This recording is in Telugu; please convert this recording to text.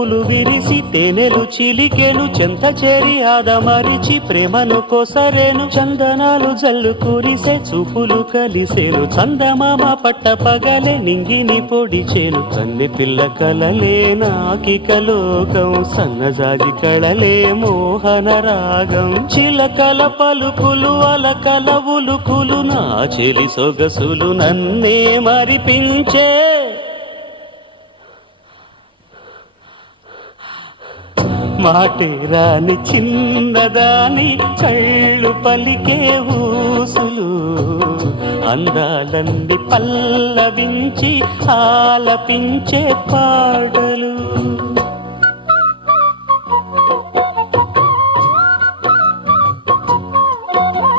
పువ్వులు విరిసి తేనెలు చిలికెను చెంత చేరి ఆదమరిచి ప్రేమను కొసరేను చందనాలు జల్లు కురిసే చూపులు కలిసేను చందమామ పట్ట పగలే నింగిని పొడిచేను కన్నె పిల్ల కలలే నాకిక లోకం సన్నజాజి కళలే మోహన రాగం చిలకల పలుకులు అలకల ఉలుకులు నా చెలి సొగసులు నన్నే మరిపించే మాటే రాని చిన్నదాని కళ్ళు పలికే ఊసులు అందాలన్నీ పల్లవించి ఆలపించే పాటలు